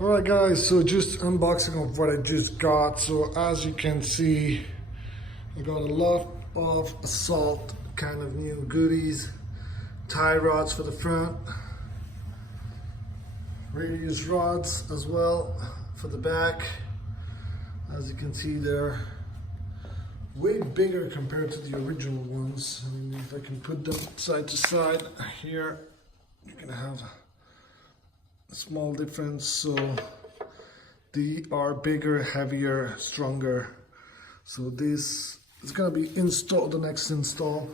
Alright guys, so just unboxing of what I just got. So as you can see, I got a lot of Assault kind of new goodies. Tie rods for the front, radius rods as well for the back. As you can see, they're way bigger compared to the original ones. I mean, if I can put them side to side here, you're gonna have a small difference. So they are bigger, heavier, stronger. So this is gonna be installed, the next install.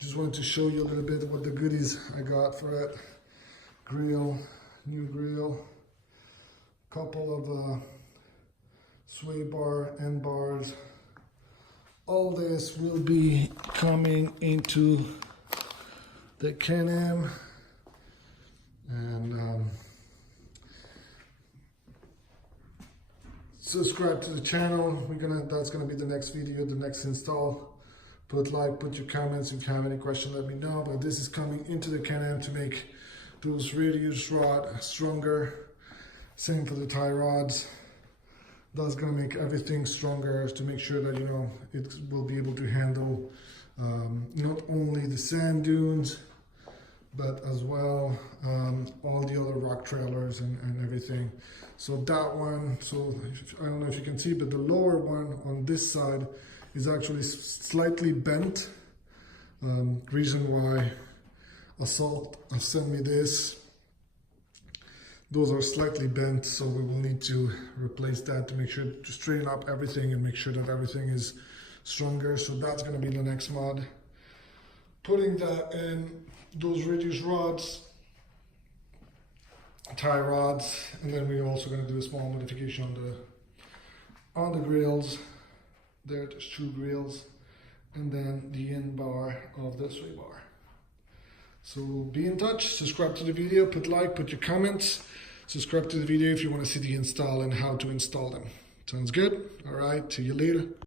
Just wanted to show you a little bit of what the goodies I got for it. Grill, new grill, couple of sway bar, end bars. All this will be coming into the Can-Am, and subscribe to the channel. That's gonna be the next video, the next install. Put like, put your comments. If you have any question, let me know. But this is coming into the Can-Am to make those radius rod stronger. Same for the tie rods. That's gonna make everything stronger to make sure that, you know, it will be able to handle not only the sand dunes, but as well all the other rock trailers and everything. So that one, so I don't know if you can see, but the lower one on this side is actually slightly bent. Reason why Assault sent me this. Those are slightly bent, so we will need to replace that to make sure to straighten up everything and make sure that everything is stronger. So that's going to be the next mod. Putting that in, those radius rods, tie rods, and then we're also going to do a small modification on the grills. There's two grills, and then the end bar of the sway bar. So be in touch, subscribe to the video, put like, put your comments, subscribe to the video if you want to see the install and how to install them. Sounds good? All right, see you later.